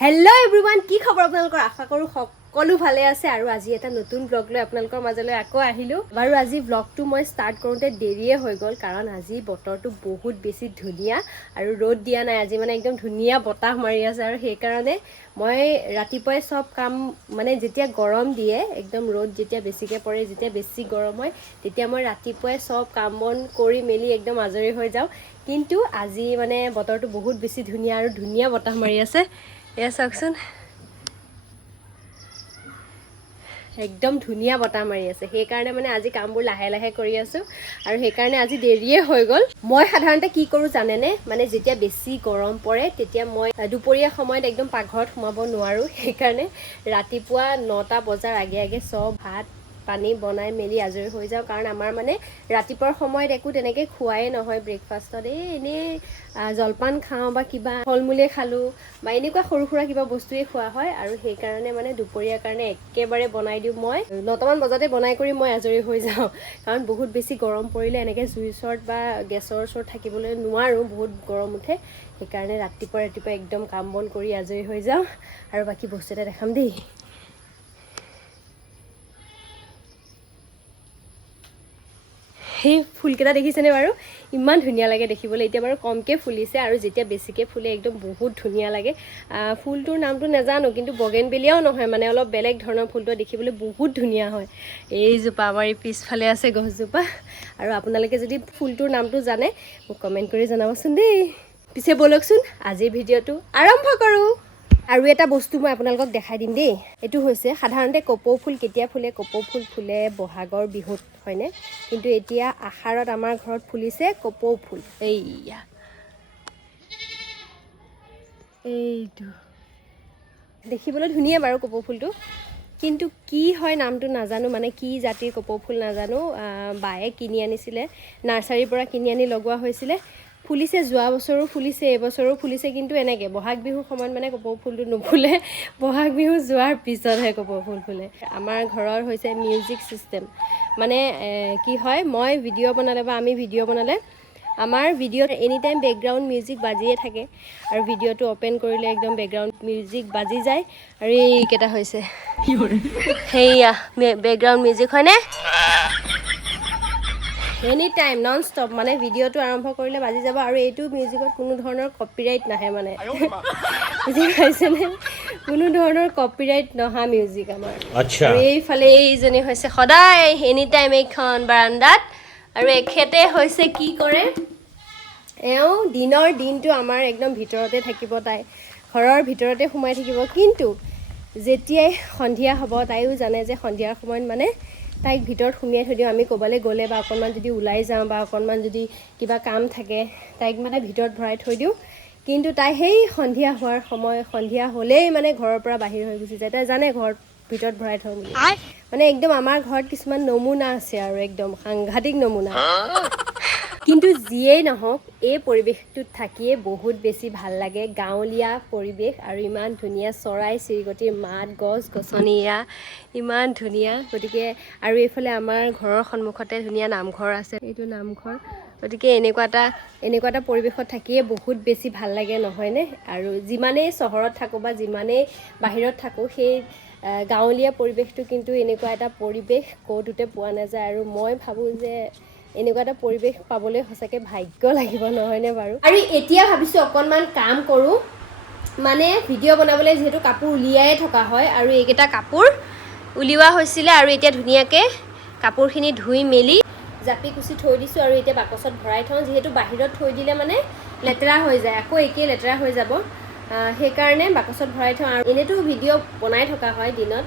Hello everyone, কি খবৰ আপোনালোকৰ আশা কৰো সকলো ভালে আছে আৰু আজি এটা নতুন ব্লগ লৈ আপোনালোকৰ মাজলৈ আকৌ আহিলো বাৰু আজি ব্লগটো মই ষ্টাৰ্ট কৰোতে দেৰিয়ে হৈ গল কাৰণ আজি বতৰটো বহুত বেছি ধুনিয়া আৰু ৰ'দ দিয়া নাই আজি মানে একদম ধুনিয়া বতাহ মাৰি আছে আৰু সেই কাৰণে মই ৰাতিপুৱাই সব কাম মানে যেতিয়া গৰম দিয়ে একদম ৰ'দ যেতিয়া বেছিকে পৰে যেতিয়া বেছি গৰম হয় তেতিয়া মই ৰাতিপুৱাই সব কাম বন কৰি মেলি একদম আজৰি হৈ যাও কিন্তু আজি মানে বতৰটো বহুত বেছি ধুনিয়া আৰু ধুনিয়া বতাহ মাৰি আছে এয়া চাওকচোন একদম ধুনিয়া বতাহ মাৰি আছে সেই কাৰণে মানে আজি কামবোৰ লাহে লাহে কৰি আছো আৰু সেই কাৰণে আজি দেৰিয়ে হৈ গল মই সাধাৰণতে কি কৰো জানেনে মানে যেতিয়া বেছি গৰম পৰে তেতিয়া মই দুপৰীয়া সময়ত একদম পাকঘৰত সোমাব নোৱাৰো সেই কাৰণে ৰাতিপুৱা 9টা বজাৰ আগে আগে সব ভাত পানী বনাই মেলি আজৰি হৈ যাও কাৰণ আমাৰ মানে ৰাতিপুৱাৰ সময়ত একো তেনেকে খোৱাই নহয় ব্ৰেকফাষ্টত এনে জলপান খাও বা কিবা ফলমূলে খালো বা এনেকুৱা সৰু সুৰা কিবা বস্তুৱে খোৱা হয় আৰু সেই কাৰণে মানে দুপৰীয়াৰ কাৰণে একেবাৰে বনাই দিও মই 9টামান বজাতে বনাই কৰি মই আজৰি হৈ যাও কাৰণ বহুত বেছি গৰম পৰিলে এনেকে জুইৰ ওচৰত বা গেছৰ ওচৰত থাকিবলৈ নোৱাৰো বহুত গৰম উঠে সেই কাৰণে ৰাতিপুৱা একদম কাম বন কৰি আজৰি হৈ যাও আৰু বাকি বস্তু এটা দেখাম দেই এই ফুলকেইটা দেখিছেনে বাৰু ইমান ধুনিয়া লাগে দেখিবলৈ এতিয়া বাৰু কমকে ফুলিছে আৰু যেতিয়া বেছিকে ফুলে একদম বহুত ধুনিয়া লাগে ফুলটোৰ নামটো নাজানো কিন্তু বগেনবেলিয়াও নহয় মানে অলপ বেলেগ ধৰণৰ ফুলটো দেখিবলৈ বহুত ধুনিয়া হয় এই জোপা আমাৰ পিছফালে আছে গছজোপা আৰু আপোনালোকে যদি ফুলটোৰ নামটো জানে মোক কমেন্ট কৰি জনাবচোন দেই পিছে বলকচোন আজিৰ ভিডিঅ'টো আৰম্ভ কৰো আৰু এটা বস্তু মই আপোনালোকক দেখাই দিম দেই এটো হৈছে সাধাৰণতে কপৌ ফুল কেতিয়া ফুলে কপৌ ফুল ফুলে বহাগৰ বিহুত হয়নে কিন্তু এতিয়া আহাৰত আমাৰ ঘৰত ফুলিছে কপৌ ফুল এইটো দেখিবলৈ ধুনিয়া বাৰু কপৌ ফুলটো কিন্তু কি হয় নামটো নাজানো মানে কি জাতিৰ কপৌ ফুল নাজানো বায়ে কিনি আনিছিলে নাৰ্সাৰীৰ পৰা কিনি আনি লগোৱা হৈছিলে ফুলিছে যোৱা বছৰো ফুলিছে এবছৰো ফুলিছে কিন্তু এনেকে বহাগ বিহুৰ সময়ত মানে কপৌ ফুলটো নুফুলে বহাগ বিহু যোৱাৰ পিছতহে কপৌ ফুল ফুলে আমাৰ ঘৰৰ হৈছে মিউজিক সিস্টেম মানে কি হয় মই ভিডিঅ' বনালে বা আমি ভিডিঅ' বনালে আমাৰ ভিডিঅ'ত এনি টাইম বেকগ্ৰাউণ্ড মিউজিক বাজিয়ে থাকে আৰু ভিডিঅ'টো ওপেন কৰিলে একদম বেকগ্ৰাউণ্ড মিউজিক বাজি যায় আৰু এইকেইটা হৈছে হেয়া বেকগ্ৰাউণ্ড মিউজিক হয়নে এনি টাইম নন ষ্টপ মানে ভিডিঅ'টো আৰম্ভ কৰিলে বাজি যাব আৰু এইটো মিউজিকত কোনো ধৰণৰ কপিৰাইট নাহে মানে বুজি পাইছেনে কোনো ধৰণৰ কপিৰাইট নহা মিউজিক আমাৰ আচ্ছা আৰু এইফালে এইজনী হৈছে সদায় এনি টাইম এইখন বাৰান্দাত আৰু এখেতে হৈছে কি কৰে এওঁ দিনৰ দিনটো আমাৰ একদম ভিতৰতে থাকিব তাই ঘৰৰ ভিতৰতে সোমাই থাকিব কিন্তু যেতিয়াই সন্ধিয়া হ'ব তাইও জানে যে সন্ধিয়াৰ সময়ত মানে তাইক ভিতৰত সুমিয়াই থৈ দিওঁ আমি ক'বালৈ গ'লে বা অকণমান যদি ওলাই যাওঁ বা অকণমান যদি কিবা কাম থাকে তাইক মানে ভিতৰত ভৰাই থৈ দিওঁ কিন্তু তাই সেই সন্ধিয়া হোৱাৰ সময় সন্ধিয়া হ'লেই মানে ঘৰৰ পৰা বাহিৰ হৈ গুচি যায় তাই জানে ঘৰত ভিতৰত ভৰাই থওঁ বুলি মানে একদম আমাৰ ঘৰত কিছুমান নমুনা আছে আৰু একদম সাংঘাতিক নমুনা কিন্তু যিয়েই নহওক এই পৰিৱেশটোত থাকিয়ে বহুত বেছি ভাল লাগে গাঁৱলীয়া পৰিৱেশ আৰু ইমান ধুনীয়া চৰাই চিৰিকটিৰ মাত গছ গছনি ইমান ধুনীয়া গতিকে আৰু এইফালে আমাৰ ঘৰৰ সন্মুখতে ধুনীয়া নামঘৰ আছে এইটো নামঘৰ গতিকে এনেকুৱা এটা পৰিৱেশত থাকিয়ে বহুত বেছি ভাল লাগে নহয়নে আৰু যিমানেই চহৰত থাকোঁ বা যিমানেই বাহিৰত থাকোঁ সেই গাঁৱলীয়া পৰিৱেশটো কিন্তু এনেকুৱা এটা পৰিৱেশ ক'তোতে পোৱা নাযায় আৰু মই ভাবোঁ যে এনেকুৱা এটা পৰিৱেশ পাবলৈ সঁচাকৈ ভাগ্য লাগিব নহয়নে বাৰু আৰু এতিয়া ভাবিছোঁ অকণমান কাম কৰোঁ মানে ভিডিঅ' বনাবলৈ যিহেতু কাপোৰ উলিয়াই থকা হয় আৰু এইকেইটা কাপোৰ উলিওৱা হৈছিলে আৰু এতিয়া ধুনীয়াকৈ কাপোৰখিনি ধুই মেলি জাপি কুচি থৈ দিছোঁ আৰু এতিয়া বাকচত ভৰাই থওঁ যিহেতু বাহিৰত থৈ দিলে মানে লেতেৰা হৈ যায় আকৌ একেই লেতেৰা হৈ যাব সেইকাৰণে বাকচত ভৰাই থওঁ আৰু এনেতো ভিডিঅ' বনাই থকা হয় দিনত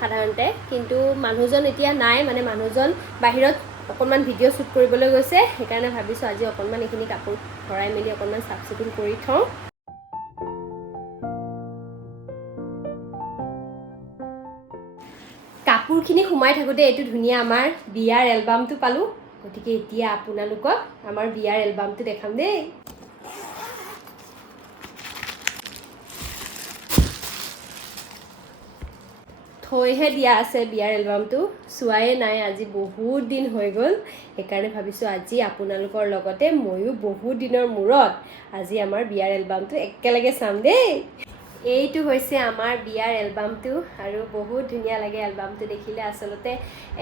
সাধাৰণতে কিন্তু মানুহজন এতিয়া নাই মানে মানুহজন বাহিৰত অকণমান ভিডিঅ' শ্বুট কৰিবলৈ গৈছে সেইকাৰণে ভাবিছোঁ আজি অকণমান এইখিনি কাপোৰ ভৰাই মেলি অকণমান চাফ চিকুণ কৰি থওঁ কাপোৰখিনি সোমাই থাকোঁতে এইটো ধুনীয়া আমাৰ বিয়াৰ এলবামটো পালোঁ গতিকে এতিয়া আপোনালোকক আমাৰ বিয়াৰ এলবামটো দেখাম দেই থৈহে দিয়া আছে বিয়াৰ এলবামটো চোৱাই নাই আজি বহুত দিন হৈ গ'ল সেইকাৰণে ভাবিছোঁ আজি আপোনালোকৰ লগতে ময়ো বহুত দিনৰ মূৰত আজি আমাৰ বিয়াৰ এলবামটো একেলগে চাম দেই এইটো হৈছে আমাৰ বিয়াৰ এলবামটো আৰু বহুত ধুনীয়া লাগে এলবামটো দেখিলে আচলতে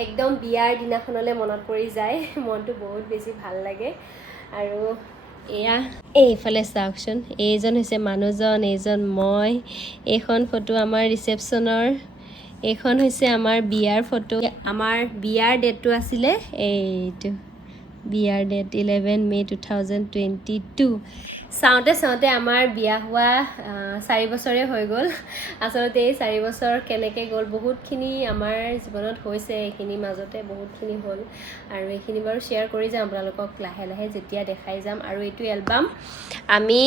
একদম বিয়াৰ দিনাখনলৈ মনত পৰি যায় মনটো বহুত বেছি ভাল লাগে আৰু এয়া এইফালে চাওকচোন এইজন হৈছে মানুহজন এইজন মই এইখন ফটো আমাৰ ৰিচেপশ্যনৰ এইখন হৈছে আমাৰ বিয়াৰ ফটো আমাৰ বিয়াৰ ডেটটো আছিলে এইটো বিয়াৰ ডেট 11 মে 2022 চাওঁতে চাওঁতে আমাৰ বিয়া হোৱা 4 বছৰে হৈ গ'ল আচলতে এই 4 বছৰ কেনেকৈ গ'ল বহুতখিনি আমাৰ জীৱনত হৈছে এইখিনি মাজতে বহুতখিনি হ'ল আৰু এইখিনি বাৰু শ্বেয়াৰ কৰি যাম আপোনালোকক লাহে লাহে যেতিয়া দেখাই যাম আৰু এইটো এলবাম আমি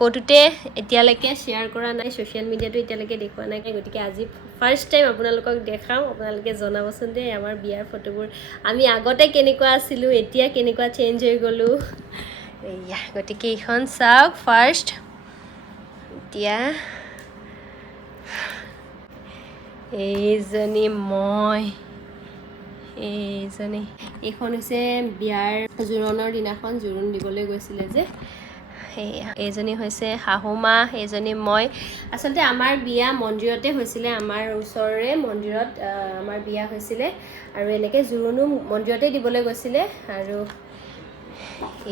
ক'তোতে এতিয়ালৈকে শ্বেয়াৰ কৰা নাই ছ'চিয়েল মিডিয়াটো এতিয়ালৈকে দেখুওৱা নাই গতিকে আজি ফাৰ্ষ্ট টাইম আপোনালোকক দেখাওঁ আপোনালোকে জনাবচোন দেই আমাৰ বিয়াৰ ফটোবোৰ আমি আগতে কেনেকুৱা আছিলোঁ এতিয়া কেনেকুৱা চেঞ্জ হৈ গ'লোঁ এয়া গতিকে এইখন চাওক ফাৰ্ষ্ট এতিয়া এইজনী মই এইজনী এইখন হৈছে বিয়াৰ জোৰোণৰ দিনাখন জোৰোণ দিবলৈ গৈছিলে যে সেয়া এইজনী হৈছে শাহুমা এইজনী মই আচলতে আমাৰ বিয়া মন্দিৰতে হৈছিলে আমাৰ ওচৰৰে মন্দিৰত আমাৰ বিয়া হৈছিলে আৰু এনেকৈ জোৰোণো মন্দিৰতে দিবলৈ গৈছিলে আৰু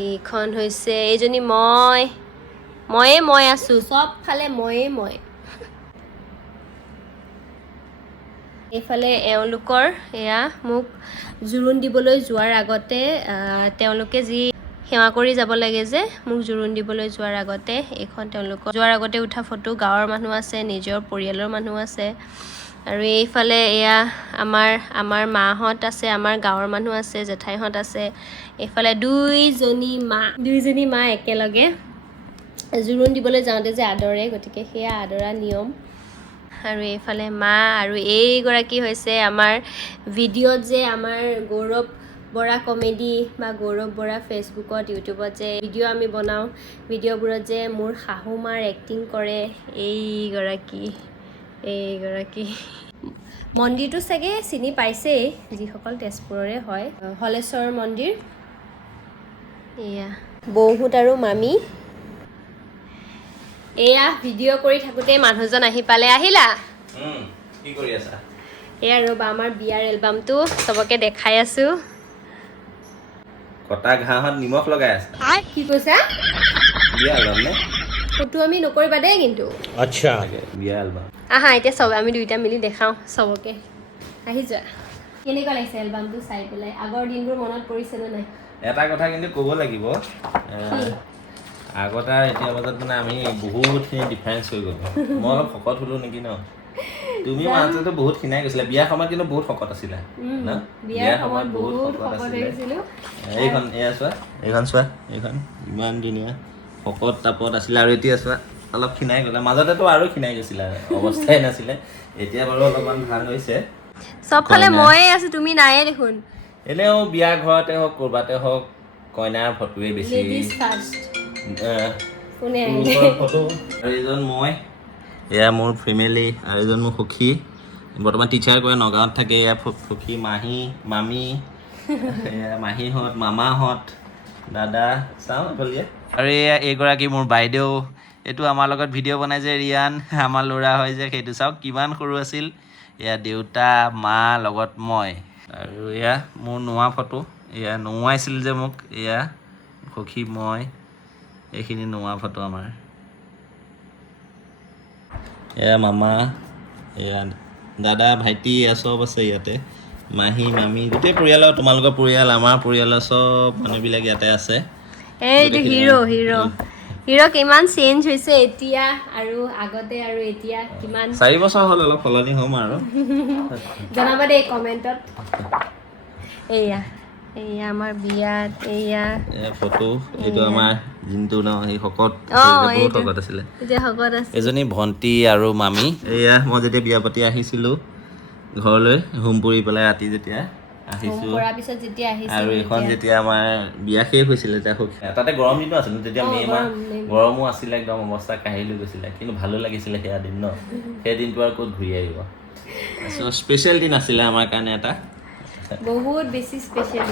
এইখন হৈছে এইজনী মই আছোঁ চবফালে মই এইফালে এওঁলোকৰ এয়া মোক জোৰোণ দিবলৈ যোৱাৰ আগতে তেওঁলোকে যি সেৱা কৰি যাব লাগে যে মোক জোৰোণ দিবলৈ যোৱাৰ আগতে এইখন তেওঁলোকৰ যোৱাৰ আগতে উঠা ফটো গাঁৱৰ মানুহ আছে নিজৰ পৰিয়ালৰ মানুহ আছে আৰু এইফালে এয়া আমাৰ মাহঁত আছে আমাৰ গাঁৱৰ মানুহ আছে জেঠাইহঁত আছে এইফালে দুইজনী মা একেলগে জোৰোণ দিবলৈ যাওঁতে যে আদৰে গতিকে সেয়া আদৰা নিয়ম আৰু এইফালে মা আৰু এইগৰাকী হৈছে আমাৰ ভিডিঅ'ত যে আমাৰ গৌৰৱ বৰা কমেডি বা গৌৰৱ বৰা ফেচবুকত ইউটিউবত যে ভিডিঅ' আমি বনাওঁ ভিডিঅ'বোৰত যে মোৰ শাহুমাৰ এক্টিং কৰে এইগৰাকী মন্দিৰটো চাগে চিনি পাইছেই যিসকল তেজপুৰৰে হয় হলেশ্বৰ মন্দিৰ এয়া বৌহঁত আৰু মামী এয়া ভিডিঅ' কৰি থাকোঁতে মানুহজন আহি পালে আহিলা কি কৰি আছা এয়া ৰ'বা আমাৰ বিয়াৰ এলবামটো চবকে দেখাই আছোঁ কটা ঘাঁহত নিমখ লগাই আছে কি কৈছা বিয়া এলবাম নে ফটো আমি নকৰিবা দেই কিন্তু আচ্ছা বিয়া এলবাম আহা এতিয়া চব আমি দুইটা মিলি দেখাওঁ চবকে আহি যোৱা কেনেকুৱা লাগিছে এলবামটো চাই পেলাই আগৰ দিনবোৰ মনত পৰিছেনে নাই এটা কথা কিন্তু ক'ব লাগিব আগত আৰু এতিয়া মাজত মানে আমি বহুতখিনি ডিফাৰেঞ্চ হৈ গ'ল মই অলপ শকত হ'লো নেকি ন তুমি মাজতে বহুত খিনাই গৈছিলা বিয়াৰ সময়ত কিন্তু বহুত শকত আছিলা ন বিয়াৰ সময়ত বহুত শকত আছিলা এইখন চোৱা এইখন ইমান ধুনীয়া শকত তাপত আছিলে আৰু এতিয়া চোৱা অলপ খিনাই গ'লা মাজতেতো আৰু খিনাই গৈছিলা অৱস্থাই নাছিলে এতিয়া বাৰু অলপমান ভাল হৈছে চবফালে ময়ে আছো তুমি নাইয়ে দেখোন এনেও বিয়া ঘৰতে হওক ক'ৰবাতে হওক কইনাৰ ফটোৱে বেছি ফটো আৰু এইজন মই এয়া মোৰ ফেমিলি আৰু এজন মোৰ সখী বৰ্তমান টিচাৰ কৰে নগাঁৱত থাকে এয়া সখী মামী এয়া মাহীহঁত মামাহঁত দাদা চাওঁ এইফালে আৰু এয়া এইগৰাকী মোৰ বাইদেউ এইটো আমাৰ লগত ভিডিঅ' বনাই যে ৰিয়ান আমাৰ ল'ৰা হয় যে সেইটো চাওক কিমান সৰু আছিল এয়া দেউতা মা লগত মই আৰু এয়া মোৰ নোৱা ফটো এয়া নোৱাইছিল যে মোক এয়া সখী মই এইখিনি নোৱা ফটো আমাৰ এয়া মামা এয়া দাদা ভাইটি এয়া চব আছে ইয়াতে মাহী মামী গোটেই পৰিয়ালৰ তোমালোকৰ পৰিয়াল আমাৰ পৰিয়ালৰ চব মানুহবিলাক ইয়াতে আছে এইটো হিৰ' কিমান চেঞ্জ হৈছে এতিয়া আৰু আগতে আৰু এতিয়া কিমান 4 বছৰ হ'ল অলপ সলনি হ'ম আৰু জনাবা দেই কমেণ্টত এয়া আমাৰ বিয়াত এয়া ফটো এইটো আমাৰ যোনটো ন সেই শকত বহুত শকত আছিলে এজনী ভণ্টি আৰু মামী এয়া মই যেতিয়া বিয়া পাতি আহিছিলোঁ ঘৰলৈ হোম পুৰি পেলাই ৰাতি যেতিয়া আহিছোঁ আৰু এইখন যেতিয়া আমাৰ বিয়া শেষ হৈছিলে তাতে গৰম দিনো আছিলে তেতিয়া মে' মাহ গৰমো আছিলে একদম অৱস্থা কাঢ়ি লৈ গৈছিলে কিন্তু ভালো লাগিছিলে সেয়া দিন ন সেই দিনটো আৰু ক'ত ঘূৰি আহিব স্পেচিয়েল দিন আছিলে আমাৰ কাৰণে এটা বহুত বেছি স্পেচিয়েল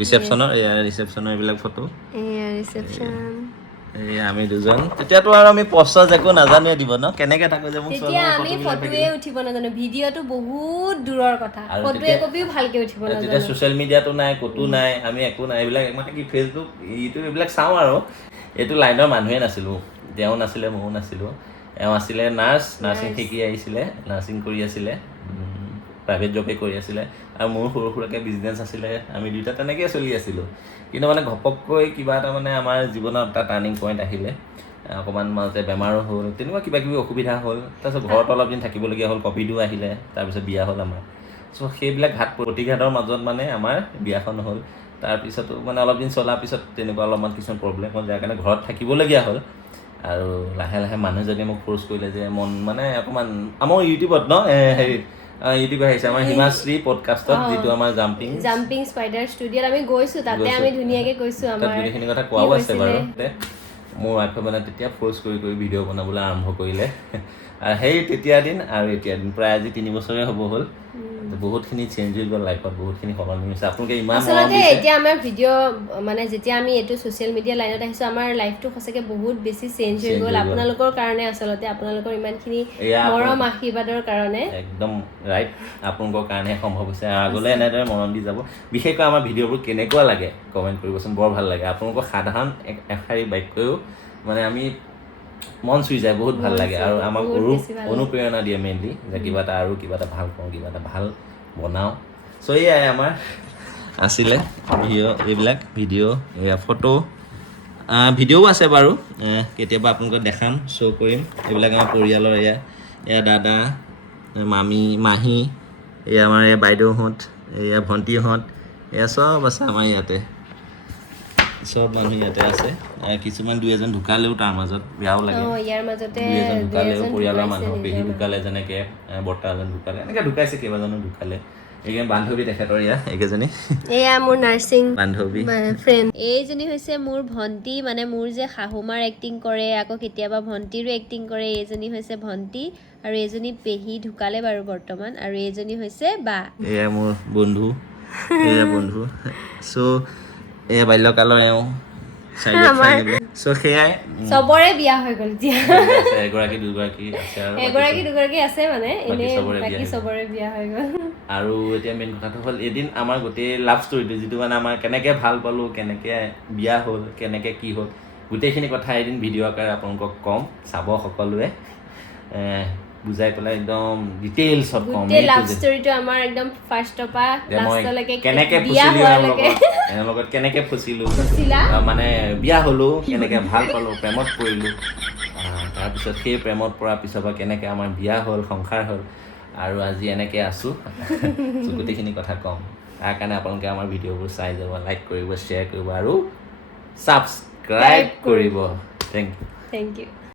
ৰিচেপশ্যনৰ এইবিলাক ফটো এই আমি দুজন তেতিয়াতো আৰু আমি পশ্চাত একো নাজানোৱে দিব ন কেনেকে থাকো যে মোক তেতিয়া আমি ফটোৱে উঠিব নাজানো ভিডিঅ'টো বহুত দূৰৰ কথা ফটো একপিও ভালকে উঠিব নাজানো তেতিয়া সোশ্যাল মিডিয়াটো নাই কতো নাই আমি একো নাই এইবিলাক মানে কি ফেচবুক ইউটিউব এইবিলাক চাওঁ আৰু এইটো লাইনৰ মানুহে নাছিলোঁ তেওঁ নাছিলে ময়ো নাছিলোঁ এওঁ আছিলে নাৰ্ছিং শিকি আহিছিলে নাৰ্ছিং কৰি আছিলে প্ৰাইভেট জবে কৰি আছিলে আৰু মোৰ সৰু সুৰাকৈ বিজনেছ আছিলে আমি দুয়োটা তেনেকৈয়ে চলি আছিলোঁ কিন্তু মানে ঘপককৈ কিবা এটা মানে আমাৰ জীৱনত এটা টাৰ্ণিং পইণ্ট আহিলে অকণমান মাজতে বেমাৰো হ'ল তেনেকুৱা কিবা কিবি অসুবিধা হ'ল তাৰপিছত ঘৰত অলপ দিন থাকিবলগীয়া হ'ল ক'ভিডো আহিলে তাৰপিছত বিয়া হ'ল আমাৰ চ' সেইবিলাক প্ৰতিঘাতৰ মাজত মানে আমাৰ বিয়াখন হ'ল তাৰপিছতো মানে অলপ দিন চলাৰ পিছত তেনেকুৱা অলপমান কিছুমান প্ৰব্লেম হ'ল যাৰ কাৰণে ঘৰত থাকিবলগীয়া হ'ল আৰু লাহে লাহে মানুহজনে মোক ফ'ৰ্চ কৰিলে যে মন মানে অকণমান আমাৰ ইউটিউবত ন হেৰিত ইউটিউব আহিছে আমাৰ হিমাশ্ৰী পডকাষ্টত যিটো আমাৰ জাম্পিং স্পাইডাৰ ষ্টুডিঅ'ত আমি গৈছোঁ তাতে আমি ধুনীয়াকৈ কৈছোঁ তাত গোটেইখিনি কথা কোৱাও আছে বাৰু মোৰ ৱাইফে মানে তেতিয়া ফ'ৰ্চ কৰি ভিডিঅ' বনাবলৈ আৰম্ভ কৰিলে আৰু সেই তেতিয়া দিন আৰু এতিয়া দিন প্ৰায় আজি 3 বছৰে হ'ব হ'ল বহুতখিনি চেঞ্জ হৈ গ'ল লাইফত বহুতখিনি সলনি হৈছে আপোনালোকে ইমান আচলতে এতিয়া আমাৰ ভিডিঅ' মানে যেতিয়া আমি এইটো ছ'চিয়েল মিডিয়া লাইনত আহিছোঁ আমাৰ লাইফটো সঁচাকৈ বহুত বেছি চেঞ্জ হৈ গ'ল আপোনালোকৰ কাৰণে আচলতে আপোনালোকৰ ইমানখিনি মৰম আশীৰ্বাদৰ কাৰণে একদম ৰাইট আপোনালোকৰ কাৰণে সম্ভৱ হৈছে আৰু আগলৈ এনেদৰে মৰম দি যাব বিশেষকৈ আমাৰ ভিডিঅ'বোৰ কেনেকুৱা লাগে কমেণ্ট কৰিবচোন বৰ ভাল লাগে আপোনালোকৰ সাধাৰণ এষাৰি বাক্যও মানে আমি মন চুই যায় বহুত ভাল লাগে আৰু আমাক অনুপ্ৰেৰণা দিয়ে মেইনলি যে কিবা এটা ভাল কৰোঁ কিবা এটা ভাল বনাওঁ চ' এয়াই আমাৰ আছিলে এইবিলাক ভিডিঅ' এয়া ফটো ভিডিঅ'ও আছে বাৰু কেতিয়াবা আপোনালোকক দেখাম শ্ব' কৰিম এইবিলাক আমাৰ পৰিয়ালৰ এয়া দাদা মাহী এয়া আমাৰ এয়া বাইদেউহঁত এয়া ভণ্টিহঁত এয়া চব আছে আমাৰ ইয়াতে চব মানুহ ইয়াতে আছে কিছুমান 2-এজন ঢুকালেও তাৰ মাজত বেয়াও লাগে ইয়াৰ মাজতে 2-এজন ঢুকালেও পৰিয়ালৰ মানুহ পেহী ঢুকালে যেনেকৈ বৰ্তা এজন ঢুকালে এনেকৈ ঢুকাইছে কেইবাজনো ঢুকালে এইকেইজন বান্ধৱী তেখেতৰ এইকেইজনী এয়া মোৰ নাৰ্ছিং বান্ধৱী ফ্ৰেণ্ড এইজনী হৈছে মোৰ ভণ্টি মানে মোৰ যে শাহুমাৰ এক্টিং কৰে আকৌ কেতিয়াবা ভণ্টিৰো এক্টিং কৰে এইজনী হৈছে ভণ্টি আৰু এইজনী পেহী ঢুকালে বাৰু বৰ্তমান আৰু এইজনী হৈছে বা এয়া মোৰ বন্ধু চ' এয়া বাল্যকালৰ এওঁ চ' সেয়াই চবৰে বিয়া হৈ গ'ল এগৰাকী দুগৰাকী আছে আৰু দুগৰাকী আছে মানে এনেই বাকী চবৰে বিয়া হৈ গ'ল আৰু এতিয়া মেইন কথাটো হ'ল এদিন আমাৰ গোটেই লাভ ষ্টৰিটো যিটো মানে আমাৰ কেনেকৈ ভাল পালোঁ কেনেকৈ বিয়া হ'ল কেনেকৈ কি হ'ল গোটেইখিনি কথা এদিন ভিডিঅ' আকাৰে আপোনালোকক ক'ম চাব সকলোৱে বুজাই পেলাই একদম ডিটেইলছত ক'ম লাভ ষ্টৰিটো আমাৰ একদম ফাৰ্ষ্টৰ পৰা লাষ্টলৈকে কেনেকৈ ফচিলোঁ মানে বিয়া হ'লোঁ কেনেকৈ ভাল পালোঁ প্ৰেমত পৰিলোঁ তাৰপিছত সেই প্ৰেমত পৰাৰ পিছৰ পৰা কেনেকৈ আমাৰ বিয়া হ'ল সংসাৰ হ'ল আৰু আজি এনেকৈ আছোঁ গোটেইখিনি কথা ক'ম তাৰ কাৰণে আপোনালোকে আমাৰ ভিডিঅ'বোৰ চাই যাব লাইক কৰিব শ্বেয়াৰ কৰিব আৰু ছাবস্ক্ৰাইব কৰিব থেংক ইউ